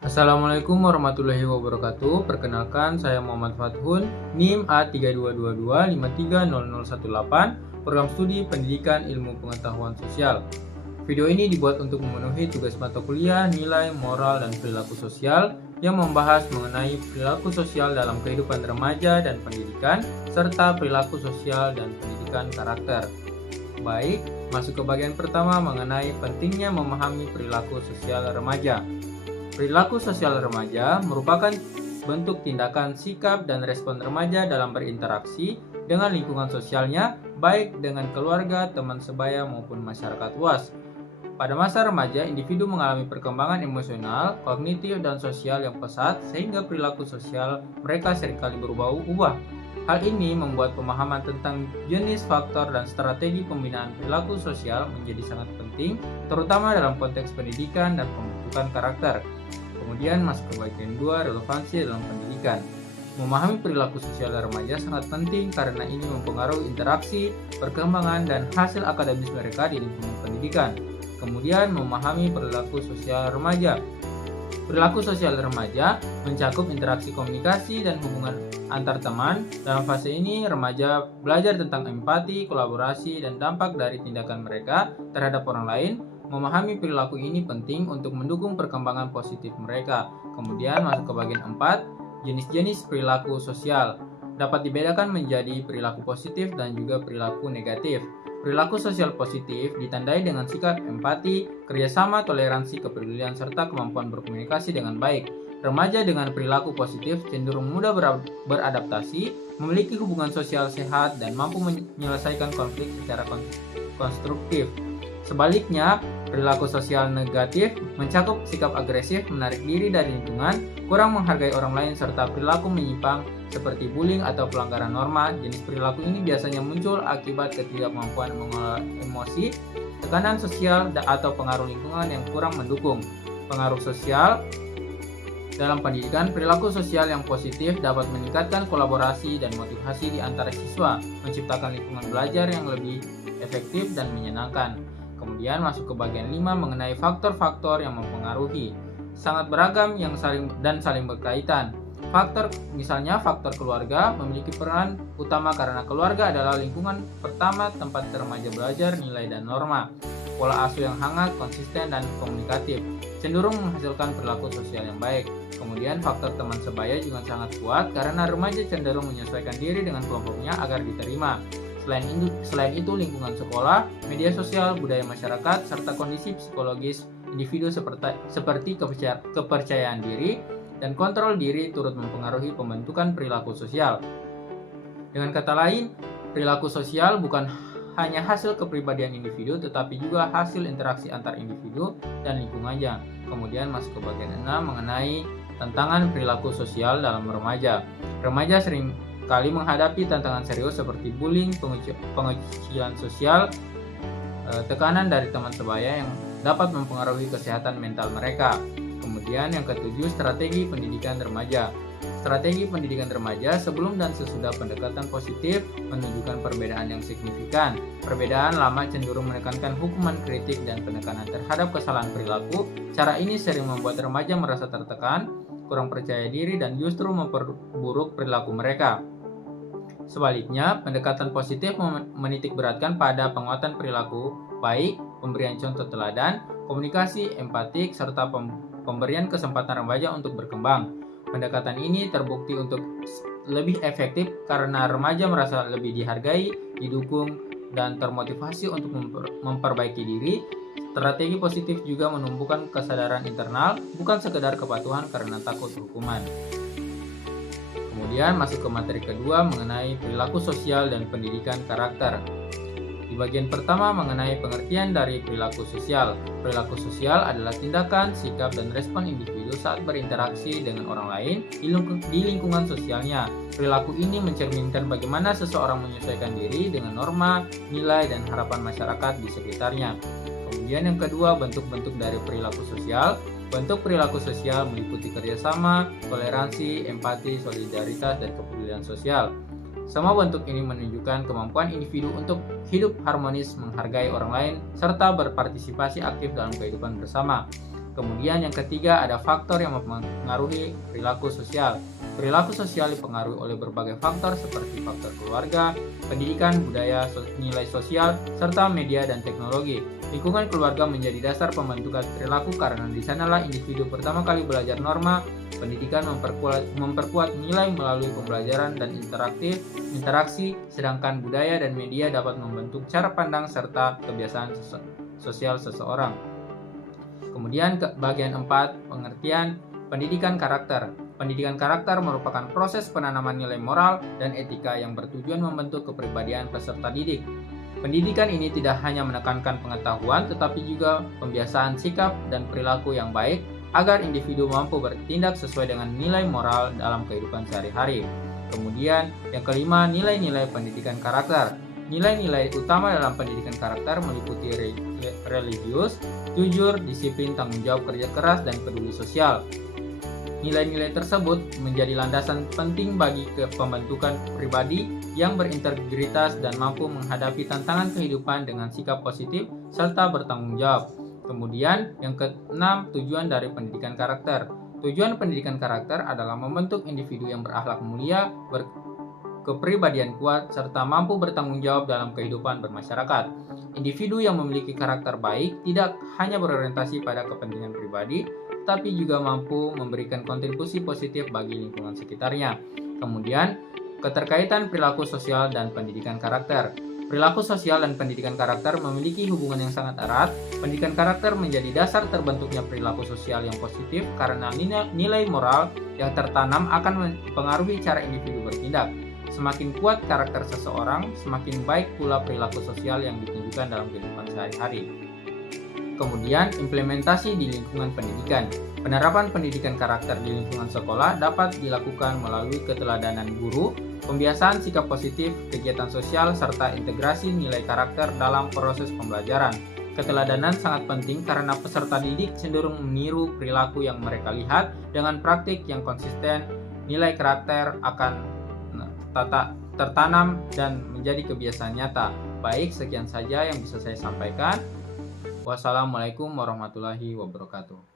Assalamualaikum warahmatullahi wabarakatuh. Perkenalkan, saya Muhammad Fathun, NIM A3222530018, Program Studi Pendidikan Ilmu Pengetahuan Sosial. Video ini dibuat untuk memenuhi tugas mata kuliah Nilai Moral dan Perilaku Sosial yang membahas mengenai perilaku sosial dalam kehidupan remaja dan pendidikan, serta perilaku sosial dan pendidikan karakter. Baik, masuk ke bagian pertama mengenai pentingnya memahami perilaku sosial remaja. Perilaku sosial remaja merupakan bentuk tindakan, sikap, dan respon remaja dalam berinteraksi dengan lingkungan sosialnya, baik dengan keluarga, teman sebaya, maupun masyarakat luas. Pada masa remaja, individu mengalami perkembangan emosional, kognitif, dan sosial yang pesat, sehingga perilaku sosial mereka seringkali berubah-ubah. Hal ini membuat pemahaman tentang jenis, faktor, dan strategi pembinaan perilaku sosial menjadi sangat penting, terutama dalam konteks pendidikan dan pembentukan karakter. Kemudian masuk ke bagian 2, relevansi dalam pendidikan. Memahami perilaku sosial remaja sangat penting karena ini mempengaruhi interaksi, perkembangan, dan hasil akademis mereka di lingkungan pendidikan. Kemudian memahami perilaku sosial remaja. Perilaku sosial remaja mencakup interaksi komunikasi dan hubungan antar teman. Dalam fase ini, remaja belajar tentang empati, kolaborasi, dan dampak dari tindakan mereka terhadap orang lain. Memahami perilaku ini penting untuk mendukung perkembangan positif mereka. Kemudian masuk ke bagian 4, jenis-jenis perilaku sosial. Dapat dibedakan menjadi perilaku positif dan juga perilaku negatif. Perilaku sosial positif ditandai dengan sikap empati, kerjasama, toleransi, kepedulian, serta kemampuan berkomunikasi dengan baik. Remaja dengan perilaku positif cenderung mudah beradaptasi, memiliki hubungan sosial sehat, dan mampu menyelesaikan konflik secara konstruktif. Sebaliknya, perilaku sosial negatif mencakup sikap agresif, menarik diri dari lingkungan, kurang menghargai orang lain, serta perilaku menyimpang seperti bullying atau pelanggaran norma. Jenis perilaku ini biasanya muncul akibat ketidakmampuan mengelola emosi, tekanan sosial, atau pengaruh lingkungan yang kurang mendukung. Pengaruh sosial dalam pendidikan, perilaku sosial yang positif dapat meningkatkan kolaborasi dan motivasi di antara siswa, menciptakan lingkungan belajar yang lebih efektif dan menyenangkan. Kemudian masuk ke bagian 5 mengenai faktor-faktor yang mempengaruhi. Sangat beragam yang saling berkaitan. Misalnya faktor keluarga memiliki peran utama karena keluarga adalah lingkungan pertama tempat remaja belajar nilai dan norma. Pola asuh yang hangat, konsisten, dan komunikatif cenderung menghasilkan perilaku sosial yang baik. Kemudian faktor teman sebaya juga sangat kuat karena remaja cenderung menyesuaikan diri dengan kelompoknya agar diterima. Selain itu, lingkungan sekolah, media sosial, budaya masyarakat, serta kondisi psikologis individu seperti kepercayaan diri dan kontrol diri turut mempengaruhi pembentukan perilaku sosial. Dengan kata lain, perilaku sosial bukan hanya hasil kepribadian individu, tetapi juga hasil interaksi antar individu dan lingkungannya. Kemudian masuk ke bagian 6 mengenai tantangan perilaku sosial dalam remaja. Remaja sering kali menghadapi tantangan serius seperti bullying, pengecilan sosial, tekanan dari teman sebaya yang dapat mempengaruhi kesehatan mental mereka. Kemudian yang ketujuh, strategi pendidikan remaja. Strategi pendidikan remaja sebelum dan sesudah pendekatan positif menunjukkan perbedaan yang signifikan. Perbedaan lama cenderung menekankan hukuman kritik dan penekanan terhadap kesalahan perilaku. Cara ini sering membuat remaja merasa tertekan, kurang percaya diri, dan justru memperburuk perilaku mereka. Sebaliknya, pendekatan positif menitik beratkan pada penguatan perilaku baik, pemberian contoh teladan, komunikasi empatik, serta pemberian kesempatan remaja untuk berkembang. Pendekatan ini terbukti untuk lebih efektif karena remaja merasa lebih dihargai, didukung, dan termotivasi untuk memperbaiki diri. Strategi positif juga menumbuhkan kesadaran internal, bukan sekedar kepatuhan karena takut hukuman. Kemudian masuk ke materi kedua mengenai perilaku sosial dan pendidikan karakter. Di bagian pertama mengenai pengertian dari perilaku sosial. Perilaku sosial adalah tindakan, sikap, dan respon individu saat berinteraksi dengan orang lain di lingkungan sosialnya. Perilaku ini mencerminkan bagaimana seseorang menyesuaikan diri dengan norma, nilai, dan harapan masyarakat di sekitarnya. Kemudian yang kedua, bentuk-bentuk dari perilaku sosial. Bentuk perilaku sosial meliputi kerjasama, toleransi, empati, solidaritas, dan kepedulian sosial. Semua bentuk ini menunjukkan kemampuan individu untuk hidup harmonis, menghargai orang lain, serta berpartisipasi aktif dalam kehidupan bersama. Kemudian yang ketiga ada faktor yang mempengaruhi perilaku sosial. Perilaku sosial dipengaruhi oleh berbagai faktor seperti faktor keluarga, pendidikan, budaya, nilai sosial, serta media dan teknologi. Lingkungan keluarga menjadi dasar pembentukan perilaku karena di sanalah individu pertama kali belajar norma. Pendidikan memperkuat nilai melalui pembelajaran dan interaksi, sedangkan budaya dan media dapat membentuk cara pandang serta kebiasaan sosial seseorang. Kemudian ke bagian 4, pengertian pendidikan karakter. Pendidikan karakter merupakan proses penanaman nilai moral dan etika yang bertujuan membentuk kepribadian peserta didik. Pendidikan ini tidak hanya menekankan pengetahuan, tetapi juga pembiasaan sikap dan perilaku yang baik agar individu mampu bertindak sesuai dengan nilai moral dalam kehidupan sehari-hari. Kemudian, yang kelima, nilai-nilai pendidikan karakter. Nilai-nilai utama dalam pendidikan karakter meliputi religius, jujur, disiplin, tanggung jawab, kerja keras, dan peduli sosial. Nilai-nilai tersebut menjadi landasan penting bagi pembentukan pribadi yang berintegritas dan mampu menghadapi tantangan kehidupan dengan sikap positif serta bertanggung jawab. Kemudian, yang keenam, tujuan dari pendidikan karakter. Tujuan pendidikan karakter adalah membentuk individu yang berakhlak mulia, berkepribadian kuat, serta mampu bertanggung jawab dalam kehidupan bermasyarakat. Individu yang memiliki karakter baik tidak hanya berorientasi pada kepentingan pribadi, tapi juga mampu memberikan kontribusi positif bagi lingkungan sekitarnya. Kemudian, keterkaitan perilaku sosial dan pendidikan karakter. Perilaku sosial dan pendidikan karakter memiliki hubungan yang sangat erat. Pendidikan karakter menjadi dasar terbentuknya perilaku sosial yang positif karena nilai moral yang tertanam akan mempengaruhi cara individu bertindak. Semakin kuat karakter seseorang, semakin baik pula perilaku sosial yang ditunjukkan dalam kehidupan sehari-hari. Kemudian, implementasi di lingkungan pendidikan. Penerapan pendidikan karakter di lingkungan sekolah dapat dilakukan melalui keteladanan guru, pembiasaan sikap positif, kegiatan sosial, serta integrasi nilai karakter dalam proses pembelajaran. Keteladanan sangat penting karena peserta didik cenderung meniru perilaku yang mereka lihat. Dengan praktik yang konsisten, nilai karakter akan tertanam dan menjadi kebiasaan nyata. Baik, sekian saja yang bisa saya sampaikan. Wassalamualaikum warahmatullahi wabarakatuh.